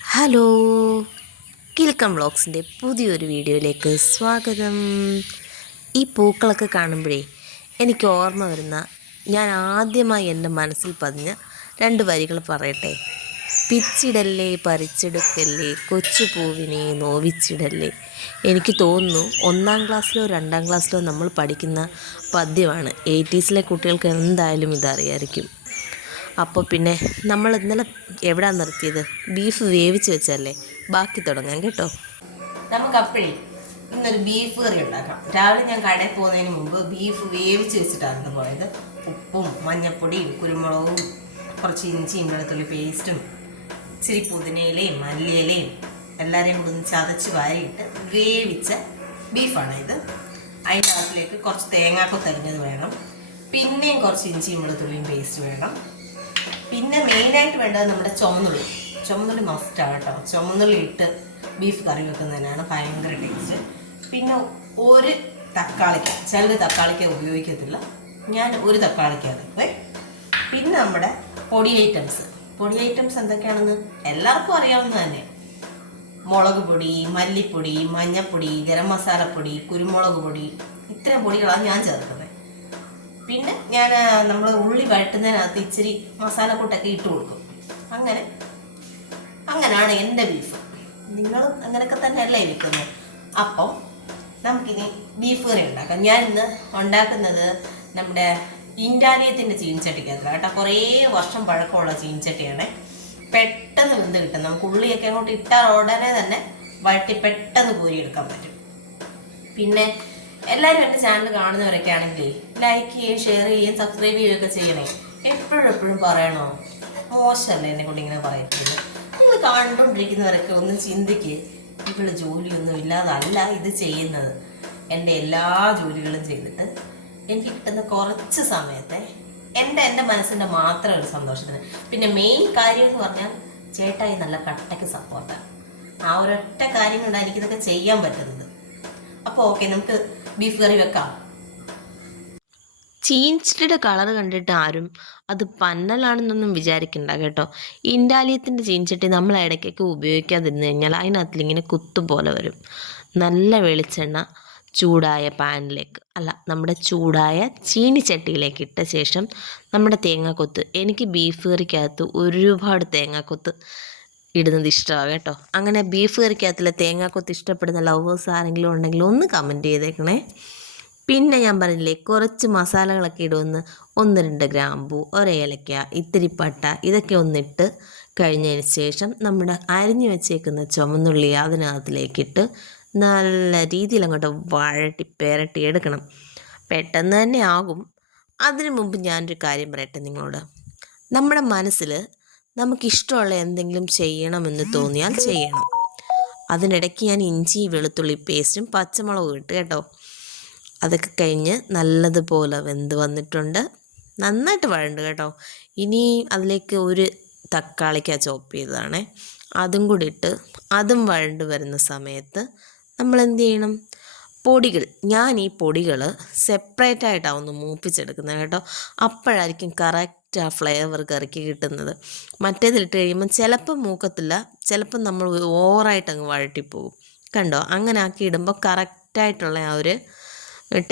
Hello, കിൽക്കം വ്ളോഗ്സിൻ്റെ പുതിയൊരു വീഡിയോയിലേക്ക് സ്വാഗതം. ഈ പൂക്കളൊക്കെ കാണുമ്പോഴേ എനിക്ക് ഓർമ്മ വരുന്ന, ഞാൻ ആദ്യമായി എൻ്റെ മനസ്സിൽ പതിഞ്ഞ രണ്ട് വരികൾ പറയട്ടെ. പിച്ചിടല്ലേ പറിച്ചെടുക്കല്ലേ കൊച്ചു പൂവിനെ നോവിച്ചിടല്ലേ. എനിക്ക് തോന്നുന്നു 1-ാം ക്ലാസ്സിലോ 2-ാം ക്ലാസ്സിലോ നമ്മൾ പഠിക്കുന്ന പദ്യമാണ്. 80s കുട്ടികൾക്ക് എന്തായാലും ഇതറിയായിരിക്കും. അപ്പോൾ പിന്നെ നമ്മൾ ഇന്നലെ എവിടാ നിർത്തിയത്? ബീഫ് വേവിച്ച് വെച്ചല്ലേ, ബാക്കി തുടങ്ങാം കേട്ടോ. നമുക്ക് അപ്പോഴേ ഇന്നൊരു ബീഫ് കറി ഉണ്ടാക്കാം. രാവിലെ ഞാൻ കടയിൽ പോകുന്നതിന് മുമ്പ് ബീഫ് വേവിച്ച് വെച്ചിട്ടായിരുന്നു പോയത്. ഉപ്പും മഞ്ഞൾപ്പൊടിയും കുരുമുളകും കുറച്ച് ഇഞ്ചിയും വെളുത്തുള്ളി പേസ്റ്റും ഇച്ചിരി പുതിനയിലയും മല്ലിയിലയും എല്ലാവരെയും കൂടി ചതച്ച് വാരിയിട്ട് വേവിച്ച ബീഫാണ് ഇത്. അതിൻ്റെ അകത്തിലേക്ക് കുറച്ച് തേങ്ങാക്കൊത്ത് അരിഞ്ഞത് വേണം, പിന്നെയും കുറച്ച് ഇഞ്ചിയും വെളുത്തുള്ളിയും പേസ്റ്റ് വേണം. പിന്നെ മെയിനായിട്ട് വേണ്ടത് നമ്മുടെ ചുമന്നുള്ളി മസ്റ്റാണ് കേട്ടോ. ചുമന്നുള്ളി ഇട്ട് ബീഫ് കറി വെക്കുന്നതിനാണ് ഭയങ്കര ടേസ്റ്റ്. പിന്നെ ഒരു തക്കാളിക്ക, ചിലർ തക്കാളിക്ക ഉപയോഗിക്കത്തില്ല, ഞാൻ ഒരു തക്കാളിക്ക എടുക്കുവേ. പിന്നെ നമ്മുടെ പൊടി ഐറ്റംസ് എന്തൊക്കെയാണെന്ന് എല്ലാവർക്കും അറിയാവുന്ന തന്നെ. മുളക് പൊടി, മല്ലിപ്പൊടി, മഞ്ഞൾപ്പൊടി, ഗരം മസാലപ്പൊടി, കുരുമുളക് പൊടി, ഇത്തരം പൊടികളാണ് ഞാൻ ചേർക്കുന്നത്. പിന്നെ ഞാൻ നമ്മൾ ഉള്ളി വഴറ്റുന്നതിനകത്ത് ഇച്ചിരി മസാലക്കൂട്ടൊക്കെ ഇട്ട് കൊടുക്കും. അങ്ങനെയാണ് എൻ്റെ ബീഫ്. നിങ്ങളും അങ്ങനെയൊക്കെ തന്നെയല്ലേ ഇരിക്കുന്നത്. അപ്പം നമുക്കിനി ബീഫ് കറി ഉണ്ടാക്കാം. ഞാൻ ഇന്ന് ഉണ്ടാക്കുന്നത് നമ്മുടെ ഇൻഡാലിയത്തിൻ്റെ ചീനിച്ചട്ടിക്കകത്തില്ല കേട്ടോ. കുറേ വർഷം പഴക്കമുള്ള ചീനിച്ചട്ടിയാണ്. പെട്ടെന്ന് വെന്ത് കിട്ടും. നമുക്ക് ഉള്ളിയൊക്കെ അങ്ങോട്ട് ഇട്ടാൽ ഉടനെ തന്നെ വഴറ്റി പെട്ടെന്ന് കോരിയെടുക്കാൻ പറ്റും. പിന്നെ എല്ലാവരും എൻ്റെ ചാനൽ കാണുന്നവരൊക്കെ ആണെങ്കിൽ ലൈക്ക് ചെയ്യുകയും ഷെയർ ചെയ്യുകയും സബ്സ്ക്രൈബ് ചെയ്യുകയൊക്കെ ചെയ്യണേ. എപ്പോഴും പറയണോ? മോശമല്ലേ എന്നെ കൊണ്ട് ഇങ്ങനെ പറയുന്നത്? നിങ്ങൾ കണ്ടുകൊണ്ടിരിക്കുന്നവരൊക്കെ ഒന്ന് ചിന്തിക്ക്. ഇവിടെ ജോലിയൊന്നും ഇല്ലാതല്ല ഇത് ചെയ്യുന്നത്. എൻ്റെ എല്ലാ ജോലികളും ചെയ്തിട്ട് എനിക്ക് കിട്ടുന്ന കുറച്ച് സമയത്തെ എൻ്റെ മനസ്സിൻ്റെ മാത്രം ഒരു സന്തോഷത്തിന്. പിന്നെ മെയിൻ കാര്യം എന്ന് പറഞ്ഞാൽ ചേട്ടായി നല്ല കട്ടയ്ക്ക് സപ്പോർട്ടാണ്. ആ ഒരൊറ്റ കാര്യം കൊണ്ടാണ് എനിക്കിതൊക്കെ ചെയ്യാൻ പറ്റുന്നത്. അപ്പോൾ ഓക്കെ, നമുക്ക് ബീഫ് കറി വെക്കാം. ചീൻചട്ടിയുടെ കളർ കണ്ടിട്ട് ആരും അത് പന്നലാണെന്നൊന്നും വിചാരിക്കണ്ട കേട്ടോ. ഇൻഡാലിയത്തിൻ്റെ ചീൻചട്ടി നമ്മൾ ഇടയ്ക്കൊക്കെ ഉപയോഗിക്കാതിരുന്നു കഴിഞ്ഞാൽ അതിനകത്തിലിങ്ങനെ കുത്തുപോലെ വരും. നല്ല വെളിച്ചെണ്ണ ചൂടായ പാനിലേക്ക്, നമ്മുടെ ചൂടായ ചീനിച്ചട്ടിയിലേക്ക് ഇട്ട ശേഷം നമ്മുടെ തേങ്ങാക്കൊത്ത്, എനിക്ക് ബീഫ് കറിക്കകത്ത് ഒരുപാട് തേങ്ങാക്കൊത്ത് ഇടുന്നത് ഇഷ്ടമാണ് കേട്ടോ. അങ്ങനെ ബീഫ് കറിക്കകത്തിലെ തേങ്ങാക്കൊത്ത് ഇഷ്ടപ്പെടുന്ന ലവേഴ്സ് ആരെങ്കിലും ഉണ്ടെങ്കിൽ ഒന്ന് കമൻറ്റ് ചെയ്തേക്കണേ. പിന്നെ ഞാൻ പറഞ്ഞില്ലേ കുറച്ച് മസാലകളൊക്കെ ഇടുമെന്ന്. 1-2 ഗ്രാമ്പൂ, ഒരേലക്ക, ഇത്തിരി പട്ട, ഇതൊക്കെ ഒന്നിട്ട് കഴിഞ്ഞതിന് ശേഷം നമ്മുടെ അരിഞ്ഞു വെച്ചേക്കുന്ന ചുമന്നുള്ളി അതിനകത്തിലേക്കിട്ട് നല്ല രീതിയിൽ അങ്ങോട്ട് പെരട്ടി എടുക്കണം. പെട്ടെന്ന് തന്നെ ആകും. അതിനു മുമ്പ് ഞാനൊരു കാര്യം പറയട്ടെ നിങ്ങളോട്. നമ്മുടെ മനസ്സിൽ നമുക്കിഷ്ടമുള്ള എന്തെങ്കിലും ചെയ്യണമെന്ന് തോന്നിയാൽ ചെയ്യണം. അതിനിടയ്ക്ക് ഞാൻ ഇഞ്ചി വെളുത്തുള്ളി പേസ്റ്റും പച്ചമുളകും ഇട്ട് കേട്ടോ. അതൊക്കെ കഴിഞ്ഞ് നല്ലതുപോലെ വെന്ത് വന്നിട്ടുണ്ട്. നന്നായിട്ട് വഴണ്ട് കേട്ടോ. ഇനി അതിലേക്ക് ഒരു തക്കാളിക്ക ചോപ്പ് ചെയ്തതാണേ, അതും കൂടി ഇട്ട് അതും വഴണ്ട് വരുന്ന സമയത്ത് നമ്മൾ എന്ത് ചെയ്യണം? ഞാൻ ഈ പൊടികൾ സെപ്പറേറ്റായിട്ടാണ് ഒന്ന് മൂപ്പിച്ചെടുക്കുന്നത് കേട്ടോ. അപ്പോഴായിരിക്കും കറക്റ്റ് ആ ഫ്ലേവർ കറിക്ക് കിട്ടുന്നത്. മറ്റേതിലിട്ട് കഴിയുമ്പോൾ ചിലപ്പം മൂക്കത്തില്ല, ചിലപ്പം നമ്മൾ ഓവറായിട്ട് അങ്ങ് വഴട്ടിപ്പോകും. കണ്ടോ? അങ്ങനെ ആക്കി ഇടുമ്പോൾ കറക്റ്റായിട്ടുള്ള ആ ഒരു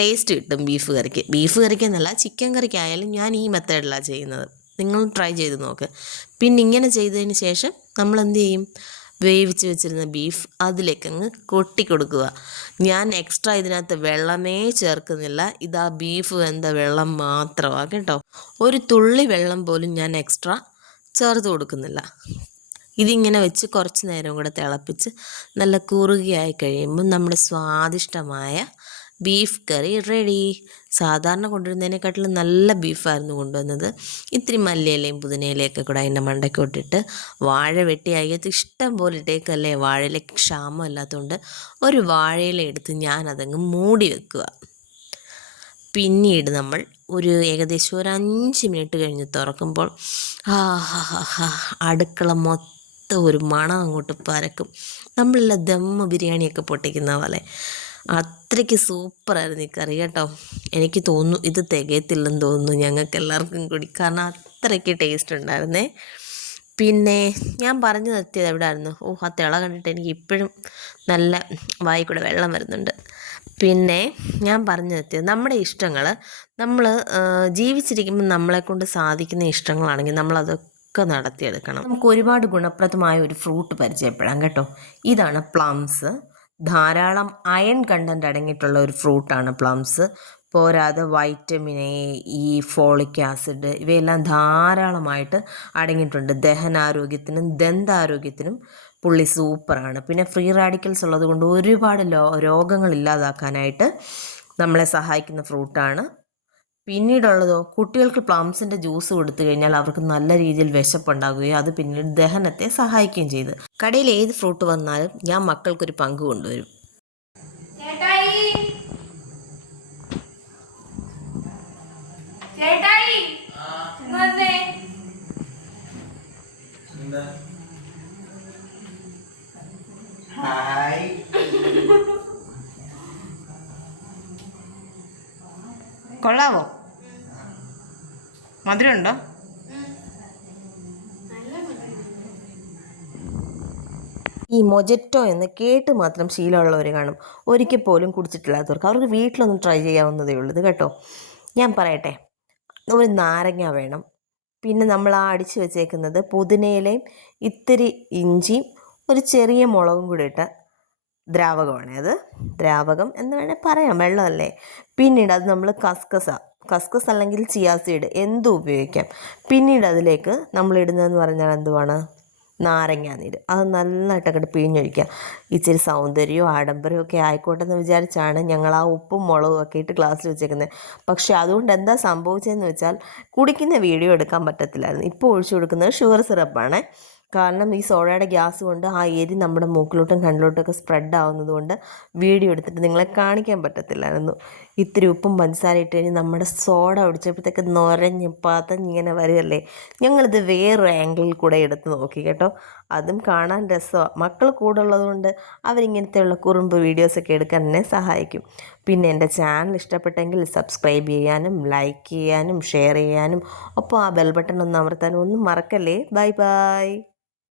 ടേസ്റ്റ് കിട്ടും ബീഫ് കറിക്ക് എന്നല്ല, ചിക്കൻ കറിക്കായാലും ഞാൻ ഈ മെത്തേഡിലാണ് ചെയ്യുന്നത്. നിങ്ങൾ ട്രൈ ചെയ്ത് നോക്ക്. പിന്നെ ഇങ്ങനെ ചെയ്തതിന് ശേഷം നമ്മൾ എന്ത് ചെയ്യും? വേവിച്ച് വെച്ചിരുന്ന ബീഫ് അതിലേക്കങ്ങ് കൊട്ടിക്കൊടുക്കുക. ഞാൻ എക്സ്ട്രാ ഇതിനകത്ത് വെള്ളമേ ചേർക്കുന്നില്ല. ഇതാ ബീഫ് വെന്ത വെള്ളം മാത്രമാണ് കേട്ടോ. ഒരു തുള്ളി വെള്ളം പോലും ഞാൻ എക്സ്ട്രാ ചേർത്ത് കൊടുക്കുന്നില്ല. ഇതിങ്ങനെ വെച്ച് കുറച്ച് നേരം കൂടെ തിളപ്പിച്ച് നല്ല കുറുകിയായി കഴിയുമ്പോൾ നമ്മുടെ സ്വാദിഷ്ടമായ ബീഫ് കറി റെഡി. സാധാരണ കൊണ്ടുവരുന്നതിനെക്കാട്ടിലും നല്ല ബീഫായിരുന്നു കൊണ്ടുവന്നത്. ഇത്തിരി മല്ലിയിലയും പുതിനയിലയൊക്കെ കൂടെ അതിൻ്റെ മണ്ടയ്ക്ക് ഇട്ടിട്ട് വാഴ വെട്ടി അയ്യത്ത് ഇഷ്ടം പോലെ ഇട്ടേക്കല്ലേ. വാഴയിലേക്ക് ക്ഷാമം അല്ലാത്തതുകൊണ്ട് ഒരു വാഴയില എടുത്ത് ഞാനതങ്ങ് മൂടി വെക്കുക. പിന്നീട് നമ്മൾ ഒരു ഏകദേശം ഒരു 5 മിനിറ്റ് കഴിഞ്ഞ് തുറക്കുമ്പോൾ അടുക്കള മൊത്തം ഒരു മണം അങ്ങോട്ട് പരക്കും. നമ്മളെല്ലാം ദമ്മ് ബിരിയാണിയൊക്കെ പൊട്ടിക്കുന്ന പോലെ അത്രയ്ക്ക് സൂപ്പറായിരുന്നു ഈ കറി കേട്ടോ. എനിക്ക് തോന്നുന്നു ഇത് തികയത്തില്ലെന്ന് തോന്നുന്നു ഞങ്ങൾക്ക് എല്ലാവർക്കും കൂടി, കാരണം അത്രയ്ക്ക് ടേസ്റ്റ് ഉണ്ടായിരുന്നേ. പിന്നെ ഞാൻ പറഞ്ഞു നിർത്തിയത് എവിടെയായിരുന്നു? ആ തിള കണ്ടിട്ട് എനിക്ക് ഇപ്പോഴും നല്ല വായിൽ കൂടെ വെള്ളം വരുന്നുണ്ട്. പിന്നെ ഞാൻ പറഞ്ഞു നിർത്തിയത് നമ്മുടെ ഇഷ്ടങ്ങൾ നമ്മൾ ജീവിച്ചിരിക്കുമ്പോൾ നമ്മളെക്കൊണ്ട് സാധിക്കുന്ന ഇഷ്ടങ്ങളാണെങ്കിൽ നമ്മളതൊക്കെ നടത്തിയെടുക്കണം. നമുക്ക് ഒരുപാട് ഗുണപ്രദമായ ഒരു ഫ്രൂട്ട് പരിചയപ്പെടാം കേട്ടോ. ഇതാണ് പ്ലംസ്. ധാരാളം അയൺ കണ്ടൻറ്റ് അടങ്ങിയിട്ടുള്ള ഒരു ഫ്രൂട്ടാണ് പ്ലംസ്. പോരാതെ vitamin A, E, folic acid ഇവയെല്ലാം ധാരാളമായിട്ട് അടങ്ങിയിട്ടുണ്ട്. ദഹനാരോഗ്യത്തിനും ദന്താരോഗ്യത്തിനും പുള്ളി സൂപ്പറാണ്. പിന്നെ ഫ്രീ റാഡിക്കൽസ് ഉള്ളത് കൊണ്ട് ഒരുപാട് രോഗങ്ങൾ ഇല്ലാതാക്കാനായിട്ട് നമ്മളെ സഹായിക്കുന്ന ഫ്രൂട്ടാണ്. പിന്നീടുള്ളതോ, കുട്ടികൾക്ക് പ്ലംസിൻ്റെ ജ്യൂസ് കൊടുത്തു കഴിഞ്ഞാൽ അവർക്ക് നല്ല രീതിയിൽ വിശപ്പുണ്ടാകുകയും അത് പിന്നീട് ദഹനത്തെ സഹായിക്കുകയും ചെയ്തു. കടയിൽ ഏത് ഫ്രൂട്ട് വന്നാലും ഞാൻ മക്കൾക്കൊരു പങ്ക് കൊണ്ടുവരും. കൊള്ളാവോ? മധുരമുണ്ടോ? ഈ മൊജറ്റോ എന്ന് കേട്ട് മാത്രം ശീലമുള്ളവർ കാണും, ഒരിക്കൽ പോലും കുടിച്ചിട്ടില്ലാത്തവർക്ക് അവർക്ക് വീട്ടിലൊന്നും ട്രൈ ചെയ്യാവുന്നതേ ഉള്ളൂ കേട്ടോ. ഞാൻ പറയട്ടെ, ഒരു നാരങ്ങ വേണം. പിന്നെ നമ്മൾ ആ അടിച്ചു വെച്ചേക്കുന്നത് പുതിനയിലയും ഇത്തിരി ഇഞ്ചിയും ഒരു ചെറിയ മുളകും കൂടി ഇട്ട ദ്രാവകമാണ്. അത് ദ്രാവകം എന്ന് വേണേൽ പറയാം, വെള്ളമല്ലേ. പിന്നീട് അത് നമ്മൾ കസ്കസ് അല്ലെങ്കിൽ ചിയാ സീഡ് എന്തും ഉപയോഗിക്കാം. പിന്നീട് അതിലേക്ക് നമ്മൾ ഇടുന്നതെന്ന് പറഞ്ഞാൽ എന്തുവാണ്? നാരങ്ങാനീര്. അത് നല്ലതായിട്ട് അങ്ങോട്ട് പിഴിഞ്ഞൊഴിക്കുക. ഇച്ചിരി സൗന്ദര്യമോ ആഡംബരമോ ഒക്കെ ആയിക്കോട്ടെ എന്ന് വിചാരിച്ചാണ് ഞങ്ങൾ ആ ഉപ്പും മുളകും ഒക്കെ ഇട്ട് ഗ്ലാസ്സിൽ വെച്ചേക്കുന്നത്. പക്ഷേ അതുകൊണ്ട് എന്താ സംഭവിച്ചതെന്ന് വെച്ചാൽ കുടിക്കുന്ന വീഡിയോ എടുക്കാൻ പറ്റത്തില്ലായിരുന്നു. ഇപ്പോൾ ഒഴിച്ചു കൊടുക്കുന്നത് ഷുഗർ സിറപ്പാണ്. കാരണം ഈ സോഡയുടെ ഗ്യാസ് കൊണ്ട് ആ എരി നമ്മുടെ മൂക്കിലോട്ടും കണ്ണിലോട്ടൊക്കെ സ്പ്രെഡ് ആവുന്നത് കൊണ്ട് വീഡിയോ എടുത്തിട്ട് നിങ്ങളെ കാണിക്കാൻ പറ്റത്തില്ലായിരുന്നു. ഇത്തിരി ഉപ്പും പഞ്ചസാര ഇട്ട് കഴിഞ്ഞ് നമ്മുടെ സോഡ ഒടിച്ചപ്പോഴത്തേക്ക് നൊരഞ്ഞ് പതഞ്ഞിങ്ങനെ വരികയല്ലേ. ഞങ്ങളിത് വേറൊരു ആംഗിളിൽ കൂടെ എടുത്ത് നോക്കി കേട്ടോ. അതും കാണാൻ രസമാണ്. മക്കൾ കൂടെ ഉള്ളതുകൊണ്ട് അവരിങ്ങനത്തെയുള്ള കുറുമ്പ് വീഡിയോസൊക്കെ എടുക്കാൻ എന്നെ സഹായിക്കും. പിന്നെ എൻ്റെ ചാനൽ ഇഷ്ടപ്പെട്ടെങ്കിൽ സബ്സ്ക്രൈബ് ചെയ്യാനും ലൈക്ക് ചെയ്യാനും ഷെയർ ചെയ്യാനും ഒപ്പം ആ ബെൽ ബട്ടൺ ഒന്ന് അമർത്താനും ഒന്നും മറക്കല്ലേ. Bye bye.